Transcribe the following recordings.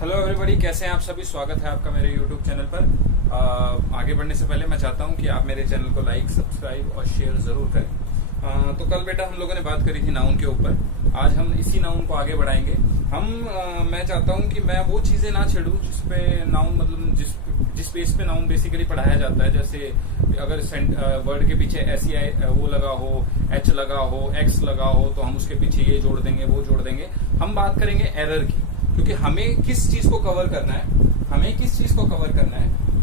Hello everybody, कैसे हैं आप सभी। स्वागत है आपका मेरे यूट्यूब चैनल पर। आगे बढ़ने से पहले मैं चाहता हूं कि आप मेरे चैनल को लाइक, सब्सक्राइब और शेयर जरूर करें। तो कल बेटा हम लोगों ने बात करी थी नाउन के ऊपर। आज हम इसी नाउन को आगे बढ़ाएंगे। मैं चाहता हूं कि मैं वो चीजें ना छेड़ूं जिसपे नाउन मतलब जिस बेस पे नाउन बेसिकली पढ़ाया जाता है। जैसे अगर वर्ड के पीछे SEI वो लगा हो, H लगा हो, X लगा हो, तो हम उसके पीछे ये जोड़ देंगे, वो जोड़ देंगे। हम बात करेंगे एरर की, क्योंकि हमें किस चीज को कवर करना है।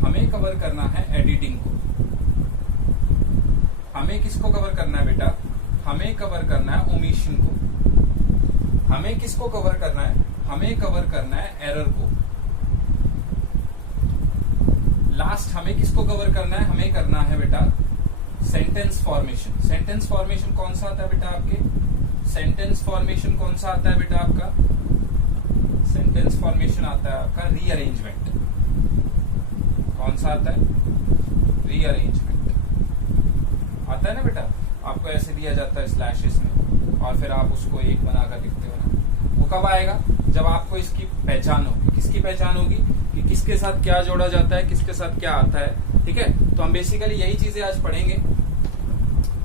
हमें कवर करना है एडिटिंग को। हमें किसको कवर करना है बेटा? हमें कवर करना है ओमिशन को। हमें किसको कवर करना है? हमें कवर करना है एरर को। लास्ट हमें किसको कवर करना है? हमें करना है बेटा सेंटेंस फॉर्मेशन। सेंटेंस फॉर्मेशन कौन सा आता है बेटा आपके? सेंटेंस फॉर्मेशन कौन सा आता है बेटा आपका? सेंटेंस फॉर्मेशन आता है आपका रीअरेंजमेंट। कौन सा आता है? रीअरेंजमेंट आता है ना बेटा। आपको ऐसे दिया जाता है स्लैशेस में, और फिर आप उसको एक बनाकर लिखते हो ना। वो कब आएगा? जब आपको इसकी पहचान होगी। किसकी पहचान होगी? कि किसके साथ क्या जोड़ा जाता है, किसके साथ क्या आता है। ठीक है, तो हम बेसिकली यही चीजें आज पढ़ेंगे।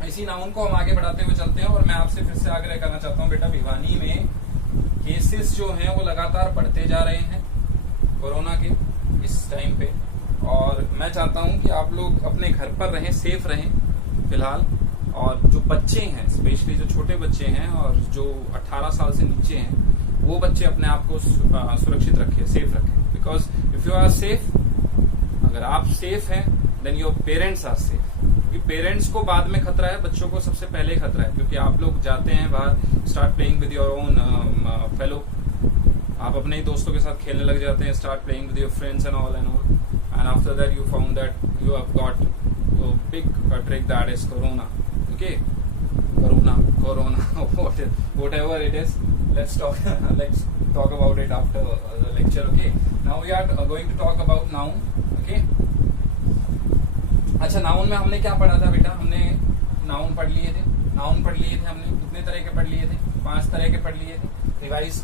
इसी नाउन को हम आगे बढ़ाते हुए चलते हैं। और मैं आपसे फिर से आग्रह करना चाहता हूँ बेटा, भिवानी में केसेस जो हैं वो लगातार बढ़ते जा रहे हैं कोरोना के इस टाइम पे। और मैं चाहता हूं कि आप लोग अपने घर पर रहें, सेफ रहें फिलहाल। और जो बच्चे हैं, स्पेशली जो छोटे बच्चे हैं और जो 18 साल से नीचे हैं, वो बच्चे अपने आप को सुरक्षित रखें, सेफ रखें। Because if you are safe, अगर आप सेफ हैं, then your parents are safe. क्योंकि पेरेंट्स को बाद में खतरा है, बच्चों को सबसे पहले खतरा है। क्योंकि आप लोग जाते हैं बाहर, start playing with your own fellow. आप अपने ही दोस्तों के साथ खेलने लग जाते हैं, start playing with your friends and all, and after that you found that you have got big trick, that is corona. Okay, corona whatever it is, let's talk about it after the lecture. Okay, now we are going to talk about noun. Okay, अच्छा, noun में हमने क्या पढ़ा था बेटा? हमने noun पढ़ लिए थे। हमने कितने तरह के पढ़ लिए थे? 5 तरह के पढ़ लिए थे। रिवाइज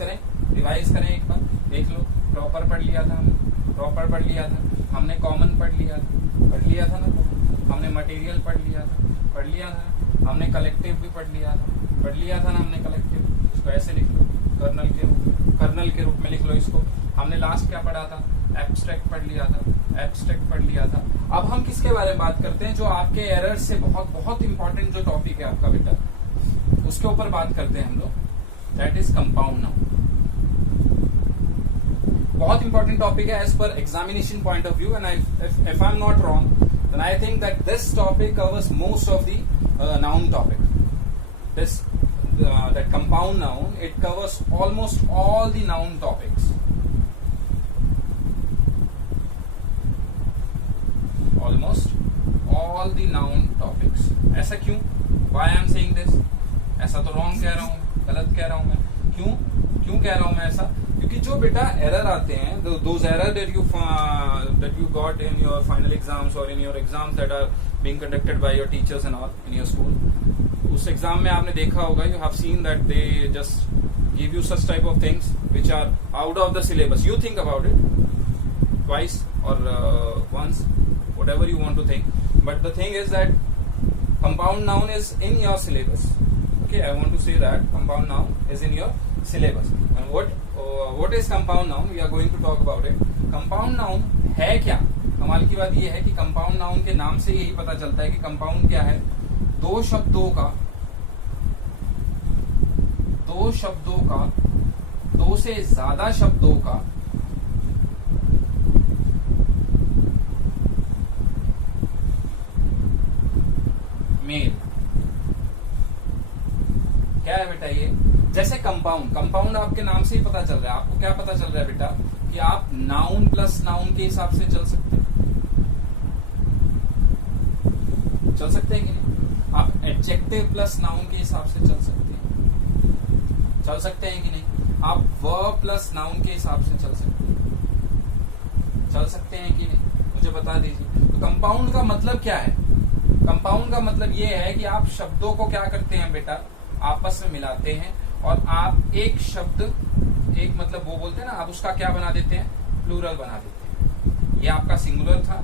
करें एक बार, देख लो। प्रॉपर पढ़ लिया था हमने, हमने कॉमन पढ़ लिया था ना। हमने मटेरियल पढ़ लिया था। हमने कलेक्टिव भी पढ़ लिया था ना हमने कलेक्टिव। इसको ऐसे लिख लो, कर्नल के रूप में लिख लो इसको। हमने लास्ट क्या पढ़ा था? एब्स्ट्रैक्ट पढ़ लिया था। अब हम किसके बारे में बात करते हैं? जो आपके एरर से बहुत इंपॉर्टेंट जो टॉपिक है आपका बेटा, उसके ऊपर बात करते हैं हम लोग। That is compound noun. बहुत इंपॉर्टेंट टॉपिक है as per examination point of view. And if I am not wrong, then I think that this topic covers most of the noun topic. That compound noun, it covers almost all the noun topics. Almost all the noun topics. ऐसा क्यों? Why I am saying this? ऐसा तो wrong कह रहा हूँ, गलत कह रहा हूँ मैं। क्यों कह रहा हूँ मैं ऐसा? क्योंकि जो बेटा एरर आते हैं, those error that you got in your final exams or in your exams that are being conducted by your teachers and all in your school, उस एग्जाम में आपने देखा होगा, you have seen that they just give you such type of things which are out of the syllabus. You think about it twice or once, whatever you want to think, but the thing is that compound noun is in your syllabus. Okay, I want to say that compound noun is in your syllabus. And what is compound noun? We are going to talk about it. Compound noun है क्या? कमाल की बात यह है कि compound noun के नाम से यही पता चलता है कि compound क्या है। दो शब्दों का, दो से ज्यादा शब्दों का मेल। क्या है बेटा ये? जैसे कंपाउंड आपके नाम से ही पता चल रहा है। आपको क्या पता चल रहा है बेटा? कि आप नाउन प्लस नाउन के हिसाब से चल सकते हैं कि नहीं? आप एडजेक्टिव प्लस नाउन के हिसाब से चल सकते हैं कि नहीं? आप वर्ब प्लस नाउन के हिसाब से चल सकते हैं कि नहीं? मुझे बता दीजिए। तो कंपाउंड का मतलब क्या है? कंपाउंड का मतलब ये है कि आप शब्दों को क्या करते हैं बेटा? आपस में मिलाते हैं और आप एक शब्द एक मतलब वो बोलते हैं ना, आप उसका क्या बना देते हैं, प्लूरल बना देते हैं। ये आपका सिंगुलर था,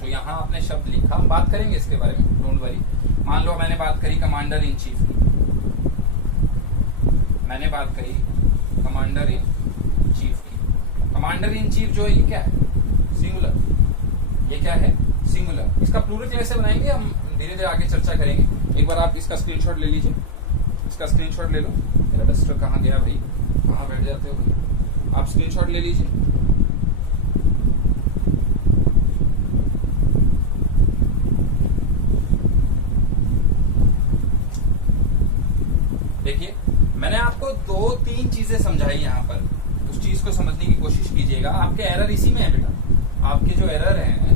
तो यहाँ आपने शब्द लिखा, हम बात करेंगे इसके बारे में, डोंट वरी। मान लो मैंने बात करी कमांडर इन चीफ की, मैंने बात करी कमांडर इन चीफ की। कमांडर इन चीफ जो है ये क्या है, सिंगुलर, ये क्या है, सिंगुलर। इसका प्लूरल कैसे बनाएंगे हम धीरे धीरे आगे चर्चा करेंगे। एक बार आप इसका स्क्रीनशॉट ले लीजिए, इसका स्क्रीनशॉट ले लो। मेरा डस्टर कहाँ गया भाई, कहाँ बैठ जाते हो भाई, आप स्क्रीनशॉट ले लीजिए। देखिए मैंने आपको 2-3 चीजें समझाई यहाँ पर, उस चीज को समझने की कोशिश कीजिएगा। आपके एरर इसी में है बेटा, आपके जो एरर हैं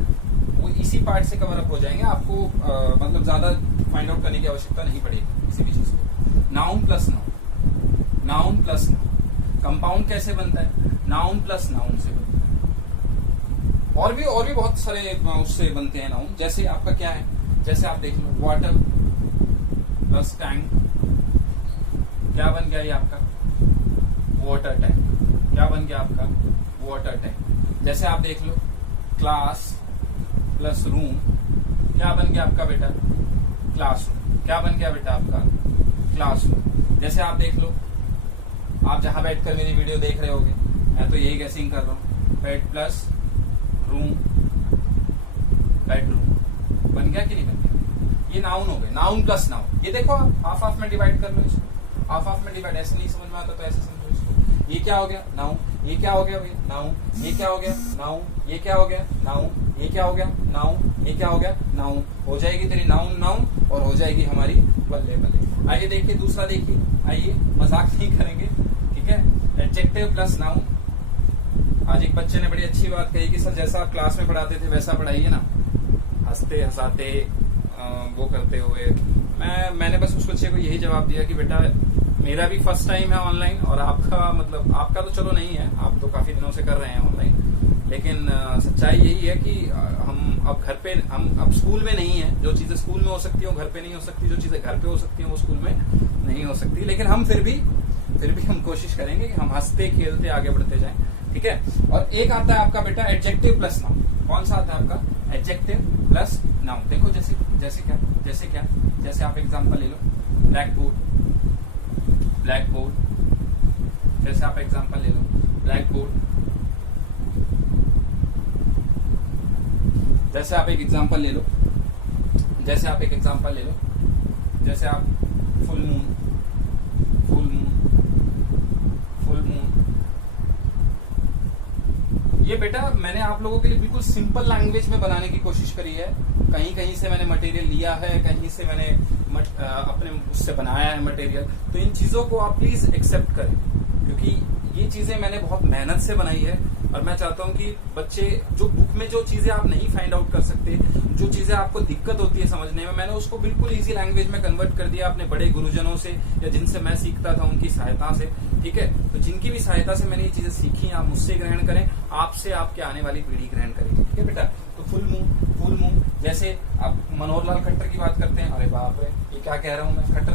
वो इसी पार्ट से कवर अप हो जाएंगे। आपको मतलब ज्यादा फाइंड आउट करने की आवश्यकता नहीं पड़ेगी किसी भी चीज को। Noun plus noun, noun plus noun, compound कैसे बनता है, नाउन प्लस नाउन से बनता है। और भी बहुत सारे उससे बनते हैं नाउन। जैसे आपका क्या है, जैसे आप देख लो वाटर प्लस टैंक, क्या बन गया ये आपका, वाटर टैंक। क्या बन गया आपका, वाटर टैंक। जैसे आप देख लो क्लास प्लस रूम, क्या बन गया आपका बेटा, क्लासरूम। क्या बन गया बेटा आपका, क्लासरूम। जैसे आप देख लो, आप जहां बैठकर मेरी वीडियो देख रहे होगे, मैं तो यही गैसिंग कर रहा हूं, बेड प्लस रूम, बेडरूम। बन गया कि नहीं बन गया, ये नाउन हो गए, नाउन प्लस नाउन। ये देखो आप हाफ हाफ में डिवाइड कर लो इसको, हाफ हाफ में डिवाइड। ऐसे नहीं समझ में आता तो ऐसे समझो इसको। ये क्या हो गया, नाउन। ये क्या हो गया भैया, नाउन। ये क्या हो गया, नाउन। ये क्या हो गया, नाउन। ये क्या हो गया, नाउन। ये क्या हो गया, नाउन। हो जाएगी तेरी नाउन नाउन, और हो जाएगी हमारी बल्ले बल्ले। आइए देखिए दूसरा, देखिए आइए, मजाक नहीं करेंगे, ठीक है। Adjective plus noun. आज एक बच्चे ने बड़ी अच्छी बात कही कि सर जैसा आप क्लास में पढ़ाते थे वैसा पढ़ाइए ना, हंसते हंसाते वो करते हुए। मैंने बस उस बच्चे को यही जवाब दिया कि बेटा मेरा भी फर्स्ट टाइम है ऑनलाइन, और आपका मतलब आपका तो चलो नहीं है, आप तो काफी दिनों से कर रहे हैं ऑनलाइन, लेकिन सच्चाई यही है कि हम अब घर पे, हम अब स्कूल में नहीं है। जो चीजें स्कूल में हो सकती है वो घर पे नहीं हो सकती, जो चीजें घर पे हो सकती है वो स्कूल में नहीं हो सकती। लेकिन हम फिर भी हम कोशिश करेंगे कि हम हंसते खेलते आगे बढ़ते जाएं, ठीक है। और एक आता है आपका बेटा एडजेक्टिव प्लस नाउन। कौन सा आता है आपका, एडजेक्टिव प्लस नाउन। देखो जैसे क्या, जैसे आप एग्जांपल ले लो, ब्लैक बोर्ड, ब्लैक बोर्ड। जैसे आप एग्जांपल ले लो, ब्लैक बोर्ड। जैसे आप एक एग्जांपल ले लो, जैसे आप एक एग्जांपल ले लो, जैसे आप full moon, full moon, full moon. ये बेटा मैंने आप लोगों के लिए बिल्कुल सिंपल लैंग्वेज में बनाने की कोशिश करी है। कहीं कहीं से मैंने मटेरियल लिया है, कहीं से मैंने अपने उससे बनाया है मटेरियल। तो इन चीजों को आप प्लीज एक्सेप्ट करें, क्योंकि ये चीजें मैंने बहुत मेहनत से बनाई है। और मैं चाहता हूं कि बच्चे, जो बुक में जो चीजें आप नहीं फाइंड आउट कर सकते, जो चीजें आपको दिक्कत होती है समझने में, मैंने उसको बिल्कुल इजी लैंग्वेज में कन्वर्ट कर दिया अपने बड़े गुरुजनों से, या जिनसे मैं सीखता था उनकी सहायता से, ठीक है। तो जिनकी भी सहायता से मैंने ये चीजें सीखी, आप मुझसे ग्रहण करें, आपसे आपके आने वाली पीढ़ी ग्रहण करेगी, ठीक है बेटा। तो फुल मून, फुल मून। जैसे आप मनोहर लाल खट्टर की बात करते हैं, अरे बाप रे ये क्या कह रहा हूं मैं, खट्टर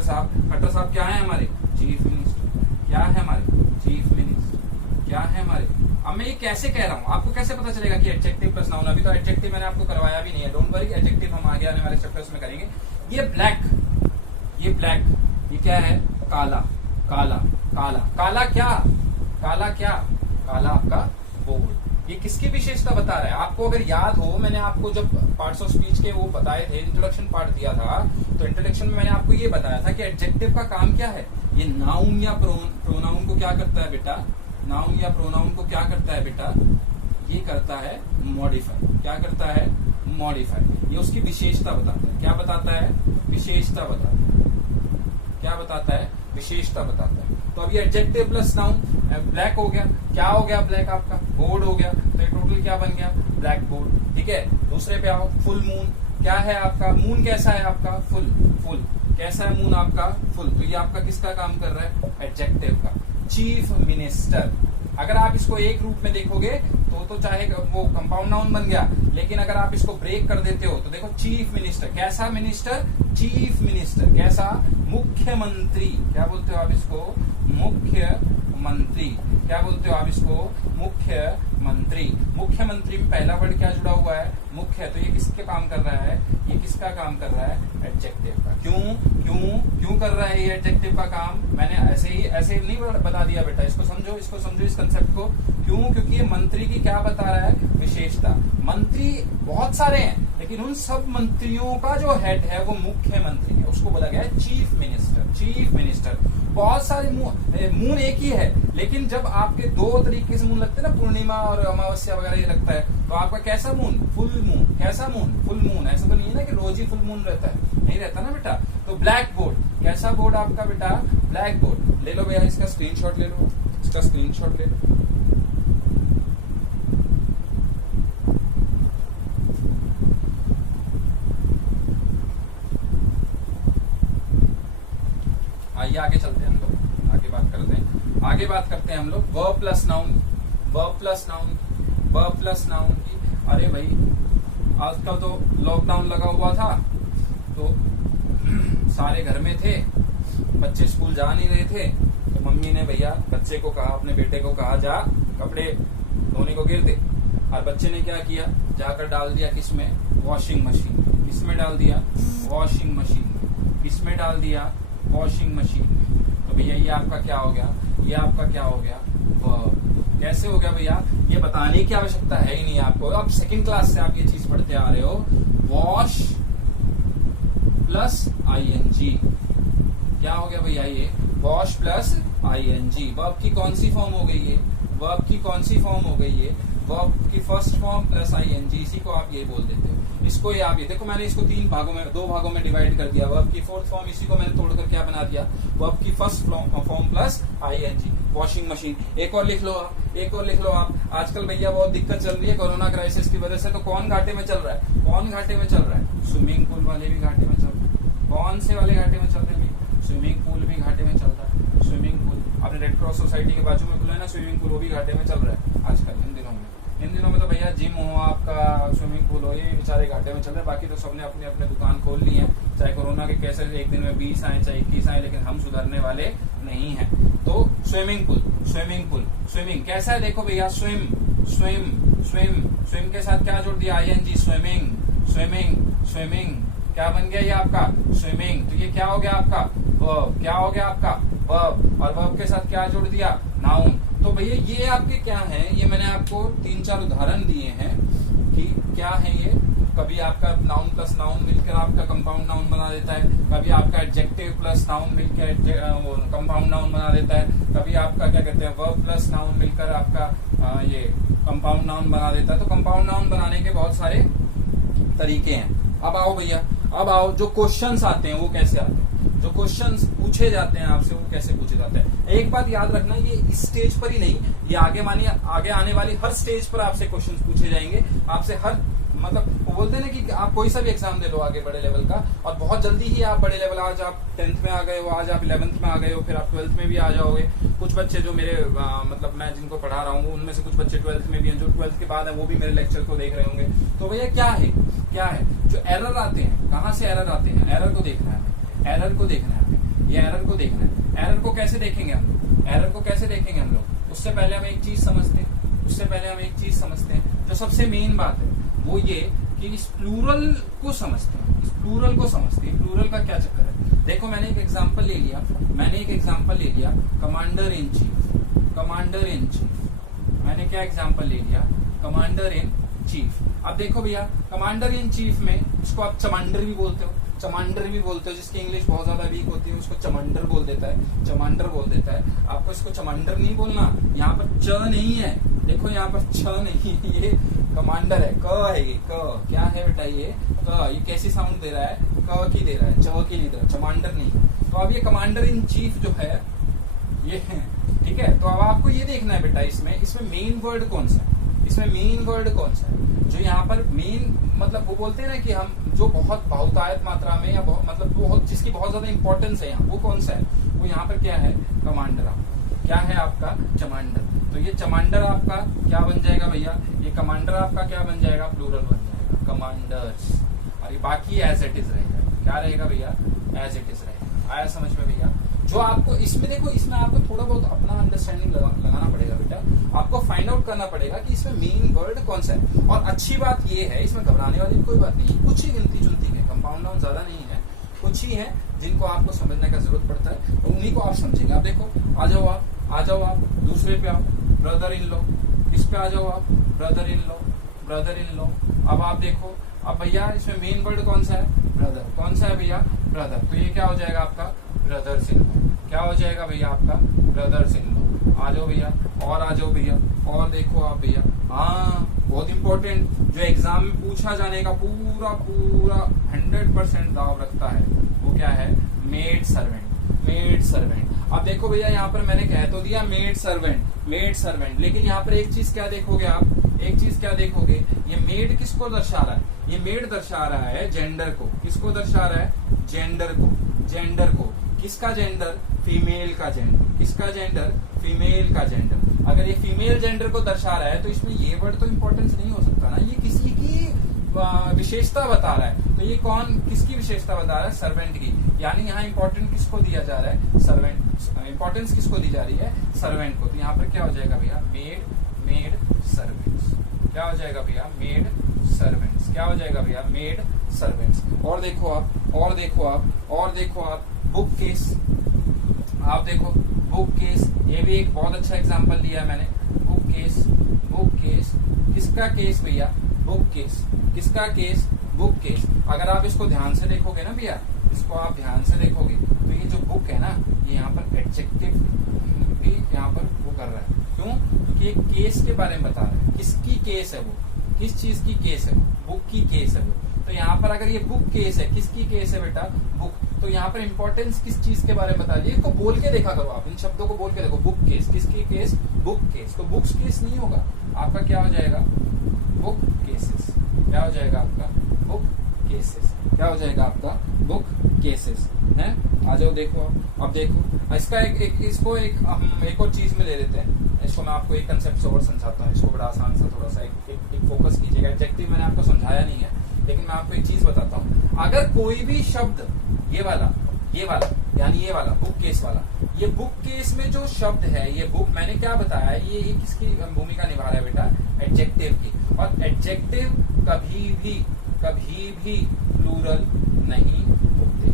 साहब क्या है हमारे चीफ मिनिस्टर, क्या है हमारे चीफ मिनिस्टर, क्या है हमारे। अब मैं ये कैसे कह रहा हूँ, आपको कैसे पता चलेगा कि एडजेक्टिव प्लस नाउन। अभी तो एडजेक्टिव मैंने आपको करवाया भी नहीं है, डोंट वरी, एडजेक्टिव हम आगे आने वाले चैप्टर्स में करेंगे। ये ब्लैक, ये क्या है, काला, काला, काला, काला क्या, काला क्या, काला आपका बोर्ड। ये किसकी विशेषता बता रहा है आपको? अगर याद हो, मैंने आपको जब पार्ट्स ऑफ स्पीच के वो बताए थे, इंट्रोडक्शन पार्ट दिया था, तो इंट्रोडक्शन में मैंने आपको ये बताया था कि एडजेक्टिव का काम क्या है। ये नाउन या प्रोनाउन को क्या करता है बेटा, नाउन या प्रोनाउन को क्या करता है बेटा, ये करता है मॉडिफाई। क्या करता है, मॉडिफाई। ये उसकी विशेषता बताता है। क्या बताता है, विशेषता बताता है। क्या बताता है, विशेषता बताता है। तो अब ये एडजेक्टिव प्लस नाउन, ब्लैक हो गया। क्या हो गया ब्लैक आपका, बोर्ड हो गया। तो ये टोटल क्या बन गया, ब्लैक बोर्ड, ठीक है। दूसरे पे आओ, फुल मून। क्या है आपका, मून कैसा है आपका, फुल, फुल। कैसा है मून आपका, फुल। तो ये आपका किसका काम कर रहा है, एडजेक्टिव का। चीफ मिनिस्टर, अगर आप इसको एक रूप में देखोगे तो चाहे वो कंपाउंड नाउन बन गया, लेकिन अगर आप इसको ब्रेक कर देते हो तो देखो चीफ मिनिस्टर, कैसा मिनिस्टर, चीफ मिनिस्टर, कैसा, मुख्यमंत्री, क्या बोलते हो आप इसको, मुख्यमंत्री, क्या बोलते हो आप इसको, मुख्यमंत्री। मुख्यमंत्री में पहला वर्ड क्या जुड़ा हुआ है, मुख्य, तो ये किसके काम कर रहा है, ये किसका काम कर रहा है, एडजेक्टिव का। क्यों क्यों क्यों कर रहा है ये एडजेक्टिव का काम, मैंने ऐसे नहीं बता दिया बेटा, इसको समझो इस कंसेप्ट को। क्यों, क्योंकि ये मंत्री की क्या बता रहा है, विशेषता। मंत्री बहुत सारे हैं, लेकिन उन सब मंत्रियों का जो हेड है वो मुख्यमंत्री है, उसको बोला गया है चीफ मिनिस्टर। चीफ मिनिस्टर, बहुत सारे मून एक ही है, लेकिन जब आपके दो तरीके से मून लगते हैं ना, पूर्णिमा और अमावस्या वगैरह ये लगता है, तो आपका कैसा मून, फुल मून, कैसा मून, फुल मून। ऐसा तो नहीं है ना कि रोज ही फुल मून रहता है, नहीं रहता ना बेटा। तो ब्लैक बोर्ड, कैसा बोर्ड आपका बेटा, ब्लैक बोर्ड। ले लो भैया इसका स्क्रीनशॉट ले लो, इसका स्क्रीनशॉट ले लो। आइए आगे चलते हैं हम लोग, आगे बात करते हैं हम लोग verb plus noun, verb plus noun, verb plus noun की। अरे भाई आजकल तो लॉकडाउन लगा हुआ था, तो सारे घर में थे, बच्चे स्कूल जा नहीं रहे थे, तो मम्मी ने भैया बच्चे को कहा, अपने बेटे को कहा, जा कपड़े धोने को गिर दे। और बच्चे ने क्या किया, जाकर डाल दिया किसमें, वॉशिंग मशीन। किसमें डाल दिया, वॉशिंग मशीन। किसमें डाल दिया, वॉशिंग मशीन। तो भैया ये आपका क्या हो गया, ये आपका क्या हो गया, वर्ब। कैसे हो गया भैया, ये बताने की आवश्यकता है ही नहीं आपको, अब सेकंड क्लास से आप ये चीज पढ़ते आ रहे हो। वॉश प्लस आईएनजी, क्या हो गया भैया, ये वॉश प्लस आईएनजी। वर्ब की कौन सी फॉर्म हो गई है, वर्ब की कौन सी फॉर्म हो गई है, वर्ब की फर्स्ट फॉर्म प्लस आईएनजी, इसी को आप ये बोल देते हो। इसको ये आप ये देखो, मैंने इसको दो भागों में डिवाइड कर दिया। वर्ब की फोर्थ फॉर्म, इसी को मैंने तोड़कर क्या बना दिया, वर्ब की first form plus ING, washing machine. एक और लिख लो आप, एक और लिख लो आप। आजकल भैया बहुत दिक्कत चल रही है कोरोना क्राइसिस की वजह से, तो कौन घाटे में चल रहा है, कौन घाटे में चल रहा है, स्विमिंग पूल वाले भी घाटे में चल रहे हैं। कौन से वाले घाटे में चल रहे हैं, स्विमिंग पूल भी घाटे में चल रहा है। स्विमिंग पूल अपने रेड क्रॉस सोसाइटी के बाजू में खुला है ना स्विमिंग पूल, वो भी घाटे में चल रहा है आजकल इन दिनों में। इन दिनों में तो भैया जिम हो आपका, स्विमिंग पूल हो, ये बेचारे घाटे में चल रहे हैं। बाकी तो सबने अपने अपने दुकान खोल ली है, चाहे कोरोना के केसेस एक दिन में 20 आए चाहे 21 आए, लेकिन हम सुधरने वाले नहीं हैं। तो swimming pool, swimming pool, swimming कैसा है देखो भैया, स्विम, स्विम, स्विम, स्विम के साथ क्या जोड़ दिया, आईएनजी, स्विमिंग, स्विमिंग, स्विमिंग, क्या बन गया ये आपका, स्विमिंग। तो ये क्या हो गया आपका, वर्ब। क्या हो गया आपका, वर्ब। और वर्ब के साथ क्या जोड़ दिया, नाउन। तो भैया ये आपके क्या है, ये मैंने आपको 3-4 उदाहरण दिए हैं कि क्या है ये। कभी आपका नाउन प्लस नाउन मिलकर आपका कंपाउंड नाउन बना देता है, कभी आपका एडजेक्टिव प्लस नाउन मिलकर कंपाउंड नाउन बना देता है, कभी आपका क्या कहते हैं वर्ब प्लस नाउन मिलकर आपका ये कंपाउंड नाउन बना देता है। तो कंपाउंड नाउन बनाने के बहुत सारे तरीके हैं। अब आओ भैया, अब आओ जो क्वेश्चंस आते हैं वो कैसे आते हैं, जो क्वेश्चंस पूछे जाते हैं आपसे वो कैसे पूछे जाते हैं। एक बात याद रखना, ये इस स्टेज पर ही नहीं, ये आगे मानिए आगे आने वाली हर स्टेज पर आपसे क्वेश्चंस पूछे जाएंगे। आपसे हर मतलब वो बोलते हैं ना कि आप कोई सा भी एग्जाम दे लो आगे बड़े लेवल का, और बहुत जल्दी ही आप बड़े लेवल, आज आप 10th में आ गए हो, आज आप 11th में आ गए हो, फिर आप 12th में भी आ जाओगे। कुछ बच्चे जो मेरे मतलब मैं जिनको पढ़ा रहा हूँ उनमें से कुछ बच्चे 12th में भी हैं, जो 12th के बाद है वो भी मेरे लेक्चर को देख रहे होंगे। तो भैया क्या है, क्या है जो एरर आते हैं, कहाँ से एरर आते हैं, एरर को देखना है, एरर को देखना है, ये एरर को देखना है। एरर को कैसे देखेंगे हम लोग, एरर को कैसे देखेंगे हम लोग, उससे पहले हम एक चीज समझते हैं, उससे पहले हम एक चीज समझते हैं। जो सबसे मेन बात है वो ये कि इस प्लूरल को समझते हैं, इस प्लूरल को समझते हैं। प्लूरल का क्या चक्कर है, देखो मैंने एक एग्जांपल ले लिया, commander in chief, commander in chief. मैंने क्या एग्जांपल ले लिया, कमांडर इन चीफ। अब देखो भैया कमांडर इन चीफ में इसको आप चमांडर भी बोलते हो, चमांडर भी बोलते हो, जिसकी इंग्लिश बहुत ज्यादा वीक होती है उसको चमांडर बोल देता है, चमांडर बोल देता है। आपको इसको चमांडर नहीं बोलना, यहाँ पर च नहीं है, देखो यहाँ पर छ नहीं, ये कमांडर है, क है ये, क क्या है बेटा ये, क। ये कैसी साउंड दे रहा है, क की दे रहा है, च की नहीं दे रहा, चमांडर नहीं। तो अब ये कमांडर इन चीफ जो है ये है, ठीक है। तो अब आपको ये देखना है बेटा, इसमें मेन वर्ड कौन सा है, इसमें मेन वर्ड कौन सा है, जो यहाँ पर मेन मतलब वो बोलते हैं ना कि हम जो बहुत बहुतायत मात्रा में या मतलब बहुत जिसकी बहुत ज्यादा इंपॉर्टेंस है यहाँ, वो कौन सा है, वो यहाँ पर क्या है, कमांडर। क्या है आपका चमांडर। तो ये चमांडर आपका क्या बन जाएगा भैया, ये कमांडर आपका क्या बन जाएगा, प्लूरल बन जाएगा, कमांडर्स। और ये बाकी एज इट इज रहेगा, क्या रहेगा भैया, एज इट इज रहेगा। आया समझ में भैया। जो आपको इसमें देखो, इसमें आपको थोड़ा बहुत अपना अंडरस्टैंडिंग लगाना पड़ेगा बेटा, आपको फाइंड आउट करना पड़ेगा कि इसमें मेन वर्ड कौन सा है। और अच्छी बात ये है, इसमें घबराने वाली कोई बात नहीं, कुछ ही गिनती चुनती है, कंपाउंड नाउन ज्यादा नहीं है, कुछ ही है जिनको आपको समझने का जरूरत पड़ता है, तो उन्हीं को आप समझेंगे। आप देखो, आ जाओ आप दूसरे पे आओ, ब्रदर इन लॉ। किस पे आ जाओ आप, brother in law, brother in law. अब आप देखो, अब भैया इसमें मेन वर्ड कौन सा है, ब्रदर। कौन सा है भैया, ब्रदर। तो ये क्या हो जाएगा आपका, ब्रदर्स इन लॉ। क्या हो जाएगा भैया आपका, ब्रदर्स इन लॉ। आ जाओ भैया, और आ जाओ भैया, और देखो आप भैया, हाँ बहुत इंपॉर्टेंट, जो एग्जाम में पूछा जाने का पूरा 100% दाव रखता है, वो क्या है, मेड सर्वेंट। Maid servant. अब देखो भैया, यहाँ पर मैंने कह तो दिया मेड सर्वेंट, मेड सर्वेंट, लेकिन यहाँ पर एक चीज क्या देखोगे आप, एक चीज क्या देखोगे, ये मेड किसको दर्शा रहा है, ये मेड दर्शा रहा है जेंडर को। किसको दर्शा रहा है, जेंडर को, जेंडर को। किसका जेंडर, फीमेल का जेंडर। किसका जेंडर, फीमेल का जेंडर। अगर ये फीमेल जेंडर को दर्शा रहा है तो इसमें ये वर्ड तो इंपॉर्टेंस नहीं हो सकता ना, ये किसी की विशेषता बता रहा है। तो ये कौन, किसकी विशेषता बता रहा है, सर्वेंट की। यानी यहाँ इंपॉर्टेंट किसको दिया जा रहा है, सर्वेंट। इंपॉर्टेंस किसको दी जा रही है, सर्वेंट को। तो यहाँ पर क्या हो जाएगा भैया, मेड, मेड सर्वेंट्स। क्या हो जाएगा भैया, मेड सर्वेंट्स। क्या हो जाएगा भैया, मेड सर्वेंट्स। और देखो आप, और देखो आप, और देखो आप, बुक केस। आप देखो बुक केस, ये भी एक बहुत अच्छा एग्जांपल लिया है मैंने। बुक केस, बुक केस, किसका केस भैया, बुक केस। किसका केस, बुक केस। अगर आप इसको ध्यान से देखोगे ना भैया, इसको आप ध्यान से देखोगे तो ये जो बुक है ना, ये यहाँ पर एडजेक्टिव भी यहाँ पर वो कर रहा है। क्यों, क्योंकि एक केस के बारे में बता रहा है। किसकी केस है वो, किस चीज की केस है, बुक की केस है वो। तो यहाँ पर अगर ये बुक केस है, किसकी केस है बेटा, बुक, तो यहाँ पर इंपॉर्टेंस किस चीज के बारे में बता दिए। इसको बोल के देखा करो आप, इन शब्दों को बोल के देखो। बुक केस, किसकी केस, बुक केस। तो बुक्स केस नहीं होगा, आपका क्या हो जाएगा, बुक केसेस। क्या हो जाएगा आपका, बुक केसेस। क्या हो जाएगा आपका, बुक केसेस है। आ जाओ देखो, अब देखो इसका इसको हम एक और चीज में ले लेते हैं। इसको मैं आपको एक कंसेप्ट से और समझाता हूँ, इसको बड़ा आसान सा, थोड़ा सा एक फोकस कीजिएगा। एडजेक्टिव मैंने आपको समझाया नहीं है, लेकिन मैं आपको एक चीज बताता हूँ। अगर कोई भी शब्द, ये वाला यानी ये वाला बुक केस वाला, ये बुक केस में जो शब्द है, ये बुक, मैंने क्या बताया, ये किसकी भूमिका निभा रहा है बेटा, एडजेक्टिव की। और एडजेक्टिव कभी भी प्लूरल नहीं होते,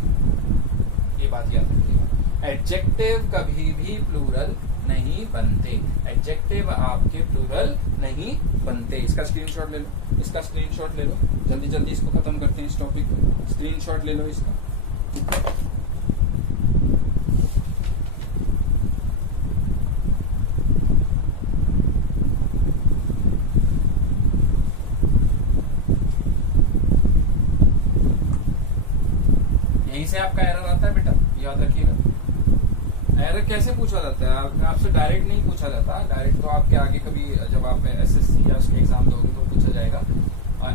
ये बात याद रखिएगा। एडजेक्टिव कभी भी प्लूरल नहीं बनते, एडजेक्टिव आपके प्लूरल नहीं बनते। इसका स्क्रीनशॉट ले लो, इसका स्क्रीनशॉट ले लो, जल्दी जल्दी इसको खत्म करते हैं इस टॉपिक को। स्क्रीनशॉट ले लो इसका। यहीं से आपका एरर आता है बेटा, याद रखिएगा। एरर कैसे पूछा जाता है, आपसे डायरेक्ट नहीं पूछा जाता। डायरेक्ट तो आपके आगे कभी जब आप एसएससी या उसके एग्जाम दोगे तो पूछा जाएगा।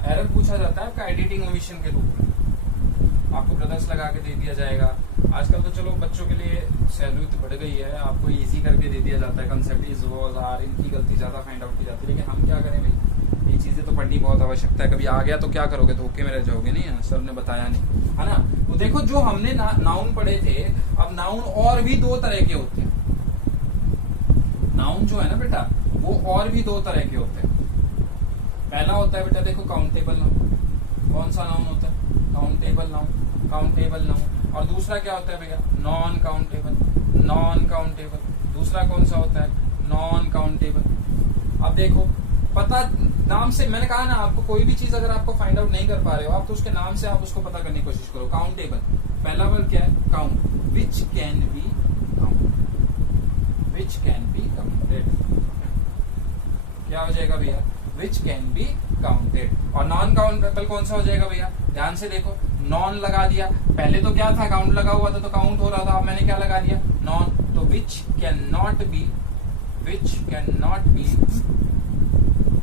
एरर पूछा जाता है आपका एडिटिंग ओमिशन के रूप में, आपको ब्रदर्स लगा के दे दिया जाएगा। आजकल तो चलो बच्चों के लिए सैलूट बढ़ गई है, आपको इजी करके दे दिया जाता है। कंसेप्ट इज वॉज आर, इनकी गलती ज्यादा फाइंड आउट की जाती है। लेकिन हम क्या करें भाई, ये चीजें तो पढ़नी बहुत आवश्यकता है। कभी आ गया तो क्या करोगे, धोखे में रह जाओगे, नहीं सर ने बताया नहीं, है ना। तो देखो, जो हमने नाउन पढ़े थे, अब नाउन और भी दो तरह के होते हैं। नाउन जो है ना बेटा, वो और भी दो तरह के होते हैं। पहला होता है बेटा देखो, काउंटेबल नाउन। कौन सा नाउन होता है, काउंटेबल नाउन, काउंटेबल नाउन। और दूसरा क्या होता है भैया, नॉन काउंटेबल, नॉन काउंटेबल। दूसरा कौन सा होता है, नॉन काउंटेबल। अब देखो, पता नाम से, मैंने कहा ना आपको, कोई भी चीज अगर आपको फाइंड आउट नहीं कर पा रहे हो आप, तो उसके नाम से आप उसको पता करने की कोशिश करो। काउंटेबल, पहला वर्ड क्या है, count, which can be count, which can be counted. क्या हो जाएगा भैया, विच कैन बी काउंटेड। और नॉन काउंटेबल कौन सा हो जाएगा भैया, ध्यान से देखो, नॉन लगा दिया। पहले तो क्या था, काउंट लगा हुआ था तो काउंट हो रहा था, अब मैंने क्या लगा दिया, नॉन। तो which can not be, which can not be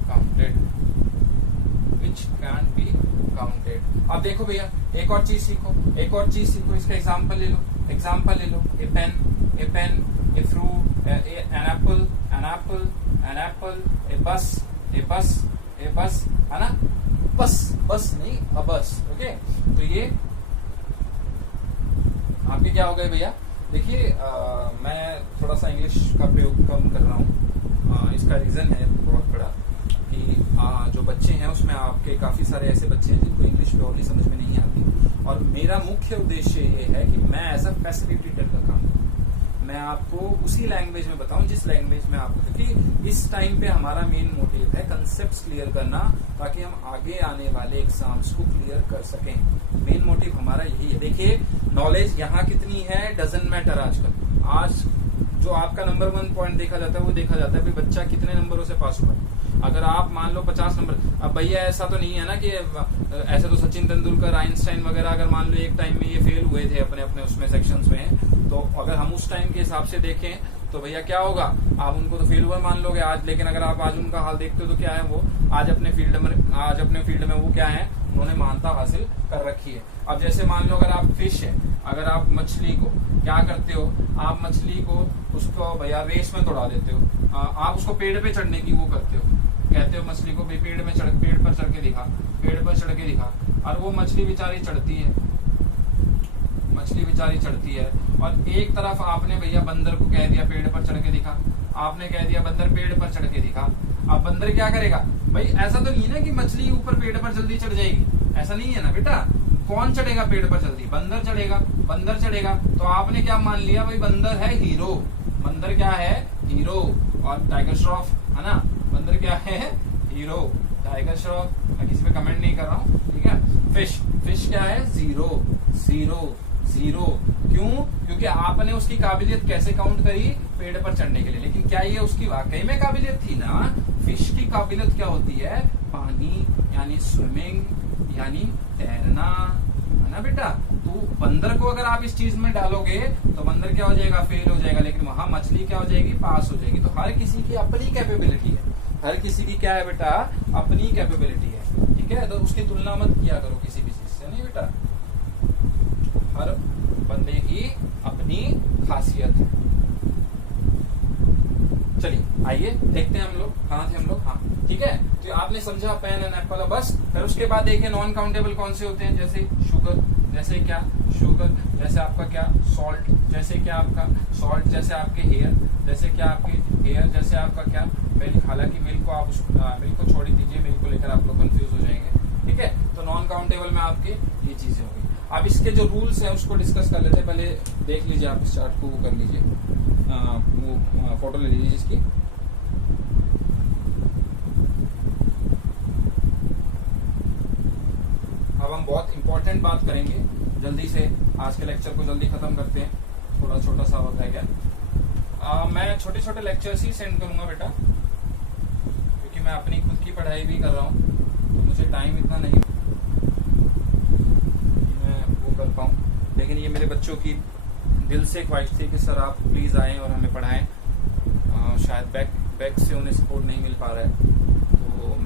counted, which can be counted. अब देखो भैया, एक और चीज सीखो, एक और चीज सीखो। इसका एग्जाम्पल ले लो, एग्जाम्पल ले लो। A pen, a pen, a fruit, bus, a बस, ए बस, है ना, बस, बस नहीं अ बस। ओके, तो ये आपके क्या हो गए भैया। देखिए मैं थोड़ा सा इंग्लिश का प्रयोग कम कर रहा हूँ, इसका रीजन है बहुत बड़ा कि जो बच्चे हैं उसमें आपके काफी सारे ऐसे बच्चे हैं जिनको इंग्लिश प्योरली समझ में नहीं आती, और मेरा मुख्य उद्देश्य ये है कि मैं एज अ फैसिलिटेटर का काम करूं, मैं आपको उसी लैंग्वेज में बताऊं जिस लैंग्वेज में आपको, क्योंकि इस टाइम पे हमारा मेन मोटिव है कंसेप्ट क्लियर करना, ताकि हम आगे आने वाले एग्जाम्स को क्लियर कर सकें। मेन मोटिव हमारा यही है। देखिए नॉलेज यहाँ कितनी है डजंट मैटर। आजकल आज जो आपका नंबर 1 पॉइंट देखा जाता है वो देखा जाता है भाई बच्चा कितने नंबरों से पास हुआ। अगर आप मान लो 50 नंबर, अब भैया ऐसा तो नहीं है ना कि ऐसे तो सचिन तेंदुलकर, आइंस्टाइन वगैरह अगर मान लो एक टाइम में ये फेल हुए थे अपने अपने उसमें सेक्शंस में, तो अगर हम उस टाइम के हिसाब से देखें तो भैया क्या होगा, आप उनको तो फेल हुआ मान लोगे आज, लेकिन अगर आप आज उनका हाल देखते हो तो क्या है, वो आज अपने फील्ड में वो क्या है, उन्होंने महानता हासिल कर रखी है। अब जैसे मान लो अगर आप फिश है, अगर आप मछली को क्या करते हो, आप मछली को उसको भैया रेस में दौड़ा देते हो, आप उसको पेड़ पे चढ़ने की वो करते हो, कहते हो मछली को पेड़ पर चढ़ के दिखा, पेड़ पर चढ़ के दिखा, और वो मछली बेचारी चढ़ती है, और एक तरफ आपने भैया बंदर को कह दिया पेड़ पर चढ़ के दिखा, आपने कह दिया बंदर पेड़ पर चढ़ के दिखा। अब बंदर क्या करेगा भाई, ऐसा तो नहीं है ना कि मछली ऊपर पेड़ पर जल्दी चढ़ जाएगी, ऐसा नहीं है ना बेटा। कौन चढ़ेगा पेड़ पर जल्दी, बंदर चढ़ेगा। तो आपने क्या मान लिया भाई, बंदर है हीरो, बंदर क्या है हीरो, और टाइगर श्रॉफ है ना, बंदर क्या है हीरो, टाइगर श्रॉफ। मैं किसी पे कमेंट नहीं कर रहा हूँ, ठीक है। फिश क्या है, जीरो। क्यों, क्योंकि आपने उसकी काबिलियत कैसे काउंट करी, पेड़ पर चढ़ने के लिए, लेकिन क्या ये उसकी वाकई में काबिलियत थी ना। फिश की काबिलियत क्या होती है, पानी यानी स्विमिंग यानी तैरना, है ना बेटा। तो बंदर को अगर आप इस चीज में डालोगे तो बंदर क्या हो जाएगा, फेल हो जाएगा, लेकिन वहां मछली क्या हो जाएगी, पास हो जाएगी। तो हर किसी की अपनी कैपेबिलिटी है, हर किसी की क्या है बेटा, अपनी कैपेबिलिटी है, ठीक है। तो उसकी तुलना मत किया करो किसी भी चीज से, नहीं बेटा, हर बंदे की अपनी खासियत है। चलिए आइए देखते हैं हम लोग कहाँ थे हम लोग, हाँ ठीक है। तो आपने समझा पेन एंड एप्पल, बस। फिर उसके बाद देखिए नॉन काउंटेबल कौन से होते हैं, जैसे शुगर, जैसे क्या शुगर, जैसे आपका क्या सॉल्ट, जैसे क्या आपका सॉल्ट, जैसे आपके हेयर, जैसे क्या आपके हेयर, जैसे आपका क्या मिल्क। हालांकि मिल्क को आप मिल्क को छोड़ ही दीजिए, मिल्क को लेकर आप लोग कंफ्यूज हो जाएंगे, ठीक है। तो नॉन काउंटेबल में आपके ये चीजें होंगी। अब इसके जो रूल्स हैं उसको डिस्कस कर लेते हैं। पहले देख लीजिए आप इस चार्ट को, वो कर लीजिए, वो फोटो ले लीजिए इसकी। अब हम बहुत इंपॉर्टेंट बात करेंगे, जल्दी से आज के लेक्चर को जल्दी खत्म करते हैं, थोड़ा छोटा सा हो गया। मैं छोटे छोटे लेक्चर्स ही सेंड करूंगा बेटा, क्योंकि मैं अपनी खुद की पढ़ाई भी कर रहा हूँ, तो मुझे टाइम इतना नहीं कर पाऊं। लेकिन ये मेरे बच्चों की दिल से ख्वाहिश थी कि सर आप प्लीज आएं और हमें पढ़ाएं। शायद बैक से उन्हें सपोर्ट नहीं मिल पा रहा है, तो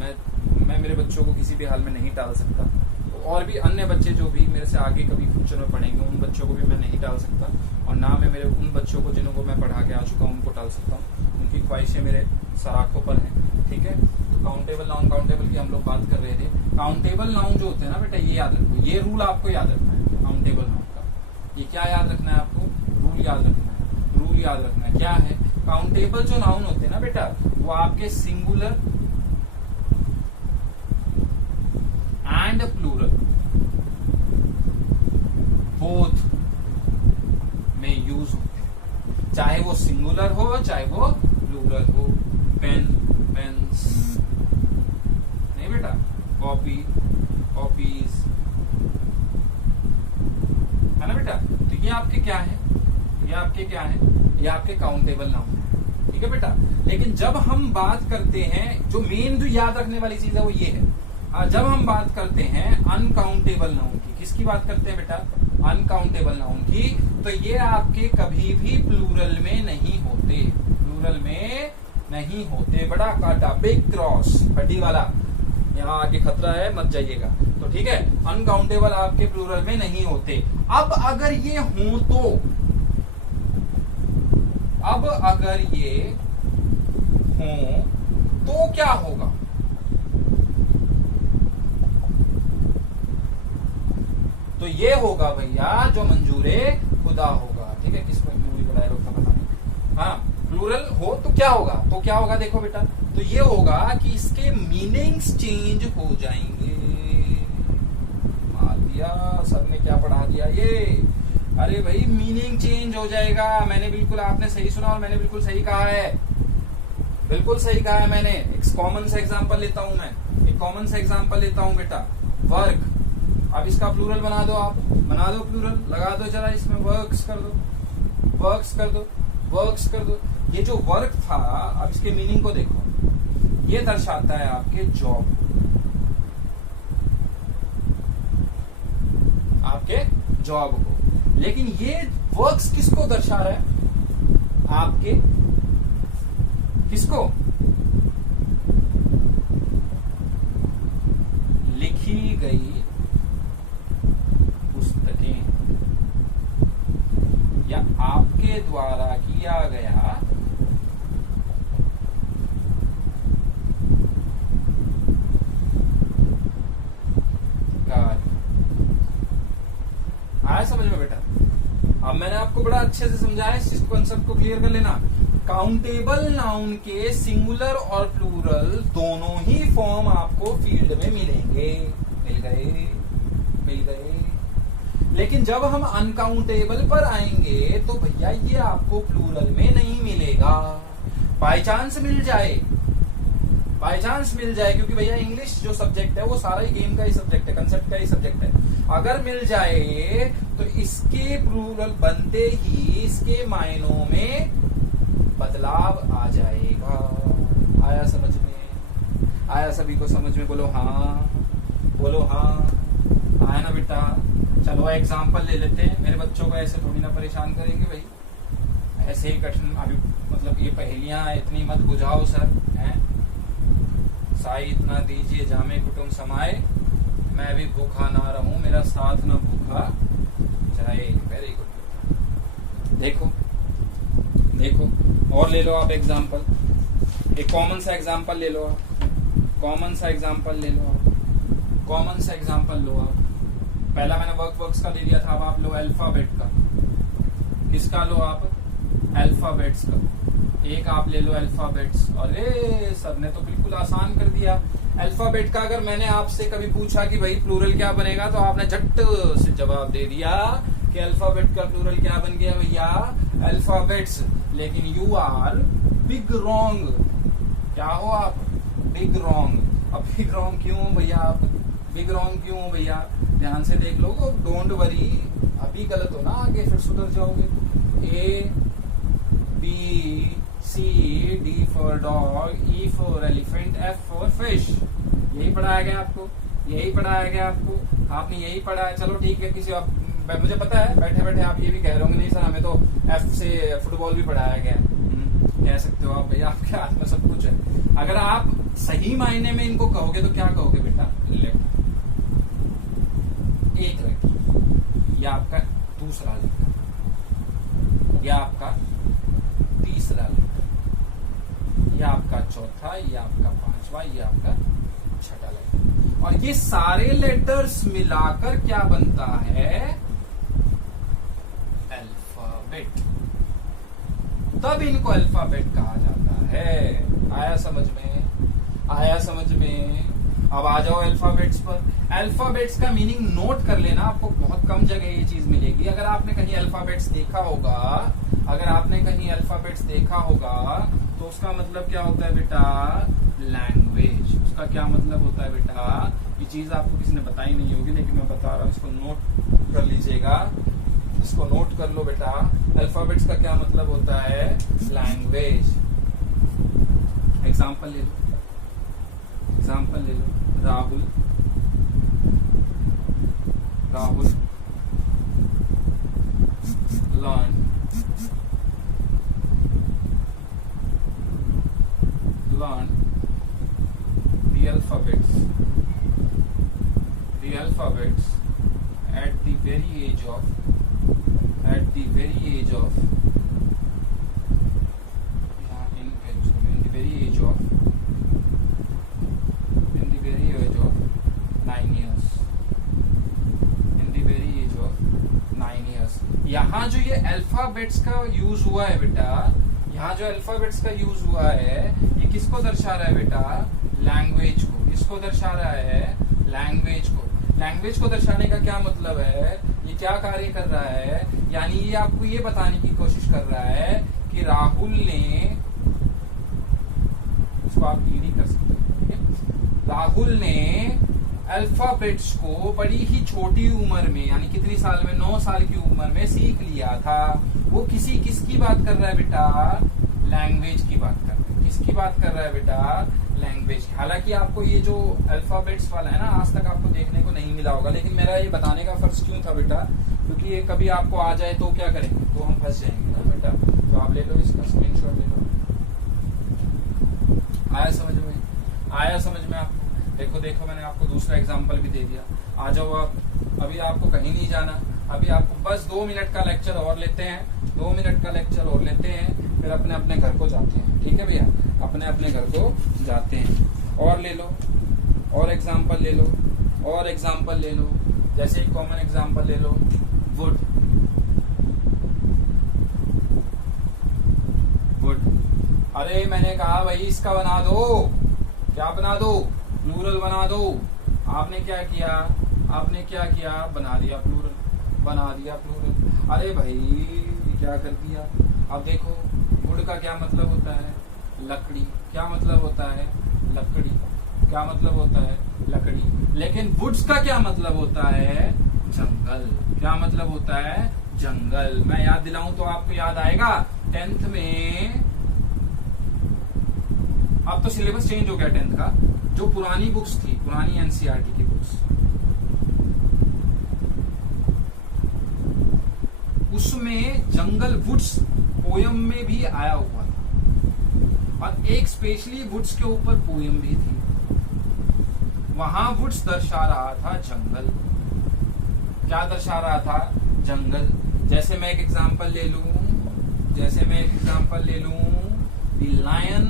मैं मेरे बच्चों को किसी भी हाल में नहीं टाल सकता। तो और भी अन्य बच्चे जो भी मेरे से आगे कभी फ्यूचर में पढ़ेंगे, उन बच्चों को भी मैं नहीं टाल सकता, और ना मैं मेरे उन बच्चों को जिनको मैं पढ़ा के आ चुका हूं उनको टाल सकता हूँ। उनकी ख्वाहिशें मेरे सराखों पर है, ठीक है। तो काउंटेबल नॉन काउंटेबल की हम लोग बात कर रहे थे। काउंटेबल नाउन जो होते हैं ना बेटा, ये याद रखो, ये रूल आपको याद रखना है काउंटेबल नाउन का। ये क्या याद रखना है आपको, रूल याद रखना है। क्या है, काउंटेबल जो नाउन होते हैं ना बेटा, वो आपके सिंगुलर एंड प्लूरल बोथ में यूज होते हैं, चाहे वो सिंगुलर हो चाहे वो प्लूरल हो। पेन, पेन्स, नहीं बेटा, कॉपी, कॉपीज, है ना बेटा। तो ये आपके क्या है, ये आपके काउंटेबल नाउन है, ठीक है बेटा। लेकिन जब हम बात करते हैं, जो मेन जो याद रखने वाली चीज है वो ये है, जब हम बात करते हैं अनकाउंटेबल नाउन की, किसकी बात करते हैं बेटा, अनकाउंटेबल नाउन की, तो ये आपके कभी भी प्लूरल में नहीं होते, बड़ा काटा, बिग क्रॉस, हड्डी वाला, यहाँ आगे खतरा है, मत जाइएगा। तो ठीक है, अनकाउंटेबल आपके प्लूरल में नहीं होते। अब अगर ये हो तो क्या होगा? तो ये होगा भैया जो मंजूरे खुदा होगा। ठीक है, किसको मूवी का डायलॉग था पता नहीं। हाँ, प्लूरल हो तो क्या होगा? तो क्या होगा देखो बेटा, तो ये होगा कि इसके मीनिंग्स चेंज हो जाएंगे। मार दिया सर ने, क्या पढ़ा दिया ये। अरे भाई मीनिंग चेंज हो जाएगा। मैंने बिल्कुल, आपने सही सुना और मैंने बिल्कुल सही कहा है, बिल्कुल सही कहा है मैंने। एक कॉमन सा एग्जांपल लेता हूं मैं, एक कॉमन सा एग्जांपल लेता हूं बेटा, वर्क। अब इसका प्लूरल बना दो, आप बना दो प्लूरल, लगा दो जरा इसमें, वर्क्स कर दो, वर्क्स कर दो, वर्क्स कर दो। ये जो वर्क था, अब इसके मीनिंग को देखो, ये दर्शाता है आपके जॉब, आपके जॉब को। लेकिन ये वर्क्स किसको दर्शा रहा है? आपके किसको? लिखी गई पुस्तकें या आपके द्वारा किया गया कार्य। आया समझ में बेटा? अब मैंने आपको बड़ा अच्छे से समझाया, इस कॉन्सेप्ट को क्लियर कर लेना। काउंटेबल नाउन के सिंगुलर और प्लूरल दोनों ही फॉर्म आपको फील्ड में मिलेंगे। मिल गए, मिल गए। लेकिन जब हम अनकाउंटेबल पर आएंगे तो भैया ये आपको प्लूरल में नहीं मिलेगा। बाय चांस मिल जाए, बाय चांस मिल जाए, क्योंकि भैया इंग्लिश जो सब्जेक्ट है वो सारा ही गेम का ही सब्जेक्ट है, कंसेप्ट का ही सब्जेक्ट है। अगर मिल जाए तो इसके प्लूरल बनते ही इसके मायनों में बदलाव आ जाएगा। आया समझ में? आया सभी को समझ में? बोलो हाँ, बोलो हाँ। आया ना बेटा? चलो एग्जाम्पल ले लेते हैं। मेरे बच्चों को ऐसे थोड़ी ना परेशान करेंगे भाई, ऐसे ही कठिन। अभी मतलब ये पहेलियां इतनी मत बुझाओ सर, हैं? साई इतना दीजिए जामे कुटुम समाए, मैं भी भूखा ना रहूं, मेरा साथ ना भूखा जाए। Very good. देखो देखो, और ले लो आप एग्जाम्पल, एक कॉमन सा एग्जाम्पल ले लो आप, कॉमन सा एग्जाम्पल ले लो आप, कॉमन सा एग्जाम्पल लो आप। पहला मैंने वर्क्स का ले लिया था, अब आप लो अल्फाबेट का। किसका लो आप? अल्फाबेट्स का। एक आप ले लो अल्फाबेट्स। अरे सर ने तो बिल्कुल आसान कर दिया। अल्फाबेट का अगर मैंने आपसे कभी पूछा कि भाई प्लूरल क्या बनेगा, तो आपने झट से जवाब दे दिया कि अल्फाबेट का प्लूरल क्या बन गया भैया? अल्फाबेट्स। लेकिन यू आर बिग रॉन्ग। क्या हो आप? Big wrong. अब बिग रॉन्ग क्यों हो भैया आप? बिग रॉन्ग क्यों हो भैया? ध्यान से देख लो, डोंट वरी, अभी गलत हो ना, आगे फिर सुधर जाओगे। A B C D for dog, E for elephant, F for fish. यही पढ़ाया गया आपको, यही पढ़ाया गया आपको, आपने यही पढ़ा है। चलो ठीक है, किसी आप, मुझे पता है बैठे बैठे आप ये भी कह रहे होंगे नहीं सर हमें तो एफ से फुटबॉल भी पढ़ाया गया। कह सकते हो आप भैया, आपके हाथ में सब कुछ है। अगर आप सही मायने में इनको कहोगे तो क्या कहोगे बेटा? लेटर, एक लेटर, या आपका दूसरा लेटर, या आपका तीसरा लेटर, या आपका चौथा, या आपका पांचवा, या आपका छठा लेटर। और ये सारे लेटर्स मिलाकर क्या बनता है? अल्फाबेट। तब इनको अल्फाबेट कहा जाता है। आया समझ में? आया समझ में? अब आ जाओ अल्फाबेट्स पर। अल्फाबेट्स का मीनिंग नोट कर लेना, आपको बहुत कम जगह ये चीज मिलेगी। अगर आपने कहीं अल्फाबेट्स देखा होगा, अगर आपने कहीं अल्फाबेट्स देखा होगा, तो उसका मतलब क्या होता है बेटा? लैंग्वेज। उसका क्या मतलब होता है बेटा? ये चीज आपको किसी ने बताई नहीं होगी, लेकिन मैं बता रहा हूँ, इसको नोट कर लीजिएगा, इसको नोट कर लो बेटा। अल्फाबेट्स का क्या मतलब होता है? लैंग्वेज। एग्जाम्पल ले लो, एग्जाम्पल ले लो। Rahul, Rahul learn the alphabets at the very age of in the very age of यहाँ जो ये अल्फाबेट्स का यूज हुआ है बेटा, यहाँ जो अल्फाबेट्स का यूज हुआ है ये किसको दर्शा रहा है बेटा? लैंग्वेज को। किसको दर्शा रहा है? लैंग्वेज को। लैंग्वेज को दर्शाने का क्या मतलब है? ये क्या कार्य कर रहा है? यानी ये आपको ये बताने की कोशिश कर रहा है कि राहुल ने, इसको आप ईडी कर सकते हो, ठीक है? राहुल ने अल्फाबेट्स को बड़ी ही छोटी उम्र में, यानी कितनी साल में? 9 साल की उम्र में सीख लिया था। वो किसकी बात कर रहा है बेटा? लैंग्वेज की बात कर रहा है। किसकी बात कर रहा है बेटा? लैंग्वेज। हालांकि आपको ये जो अल्फाबेट्स वाला है ना, आज तक आपको देखने को नहीं मिला होगा, लेकिन मेरा ये बताने का फर्ज क्यों था बेटा? क्योंकि ये कभी आपको आ जाए तो क्या करेंगे? तो हम फंस जाएंगे ना बेटा। तो आप ले लो, इसका स्क्रीनशॉट ले लो। आया समझ में? आया समझ में आपको? देखो मैंने आपको दूसरा एग्जाम्पल भी दे दिया। आ जाओ आप, अभी आपको कहीं नहीं जाना, अभी आपको बस 2 मिनट का लेक्चर और लेते हैं। 2 मिनट का लेक्चर और लेते हैं, फिर अपने अपने घर को जाते हैं। ठीक है भैया, अपने अपने घर को जाते हैं। और ले लो, और एग्जाम्पल ले लो, और एग्जाम्पल ले लो। जैसे एक कॉमन एग्जाम्पल ले लो, वुड। वुड, अरे मैंने कहा भाई इसका बना दो। क्या बना दो? प्लूरल बना दो। आपने क्या किया? आपने क्या किया? बना दिया प्लूरल, बना दिया प्लूरल। अरे भाई क्या कर दिया? अब देखो, वुड का क्या मतलब होता है? लकड़ी। क्या मतलब होता है? लकड़ी। क्या मतलब होता है? लकड़ी। लेकिन वुड्स का क्या मतलब होता है? जंगल। क्या मतलब होता है? जंगल। मैं याद दिलाऊं तो आपको याद आएगा 10th में। अब तो सिलेबस चेंज हो गया 10th का। जो पुरानी बुक्स थी, पुरानी एनसीईआरटी की बुक्स, उसमें जंगल वुड्स पोयम में भी आया हुआ था, और एक स्पेशली वुड्स के ऊपर पोयम भी थी। वहां वुड्स दर्शा रहा था जंगल। क्या दर्शा रहा था? जंगल। जैसे मैं एक एग्जांपल ले लूं, द लायन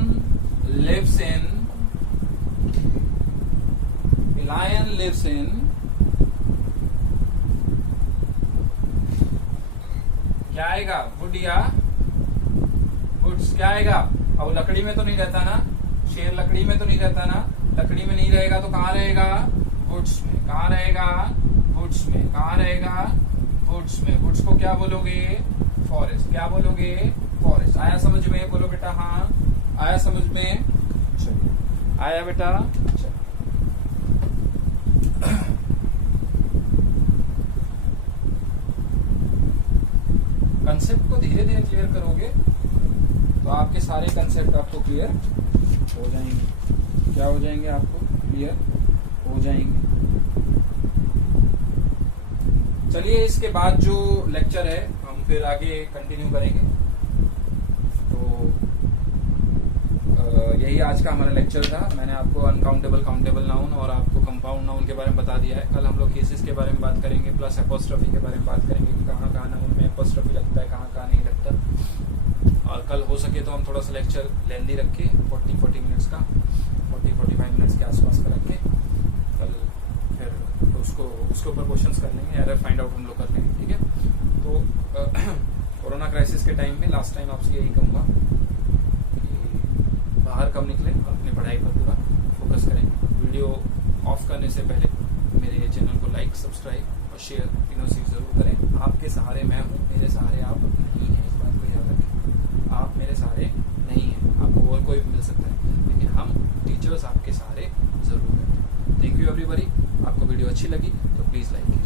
लिव्स इन क्या आएगा? वुड या वुड्स। क्या आएगा? अब लकड़ी में तो नहीं रहता ना, शेर लकड़ी में तो नहीं रहता ना। लकड़ी में नहीं रहेगा तो कहाँ रहेगा? वुड्स में। कहाँ रहेगा? वुड्स में। कहाँ रहेगा? वुड्स में। वुड्स को क्या बोलोगे? फॉरेस्ट। क्या बोलोगे? फॉरेस्ट। आया समझ में? बोलो बेटा हाँ। आया समझ में? चलिए, आया बेटा? चलिए, कंसेप्ट को धीरे धीरे क्लियर करोगे तो आपके सारे कंसेप्ट आपको क्लियर हो जाएंगे। क्या हो जाएंगे? आपको क्लियर हो जाएंगे। चलिए, इसके बाद जो लेक्चर है हम फिर आगे कंटिन्यू करेंगे। तो यही आज का हमारा लेक्चर था। मैंने आपको अनकाउंटेबल, काउंटेबल नाउन और आपको कंपाउंड नाउन के बारे में बता दिया है। कल हम लोग केसेस के बारे में बात करेंगे, प्लस एपोस्ट्रोफी के बारे में बात करेंगे कि कहाँ कहाँ नाउन में एपोस्ट्रोफी लगता है, कहाँ कहाँ नहीं लगता। और कल हो सके तो हम थोड़ा सा लेक्चर लेंदी रखे, 40 मिनट्स का, 40-45 मिनट्स के आसपास का रखे कल। फिर उसके ऊपर क्वेश्चंस कर लेंगे, एरर फाइंड आउट हम लोग कर लेंगे। ठीक है? तो कोरोना क्राइसिस के टाइम में लास्ट टाइम आपसे यही कहूँगा कि बाहर कम निकले और अपनी पढ़ाई पर पूरा फोकस करें। वीडियो ऑफ करने से पहले मेरे चैनल को लाइक, सब्सक्राइब और शेयर तीनों चीज जरूर करें। आपके सहारे मैं हूँ, मेरे सहारे आप नहीं हैं। इस बात को याद रखें, आप मेरे सहारे नहीं हैं। आपको और कोई भी मिल सकता है, लेकिन हम टीचर्स आपके सहारे जरूर हैं। Thank you everybody. आपको वीडियो अच्छी लगी तो प्लीज लाइक कीजिए।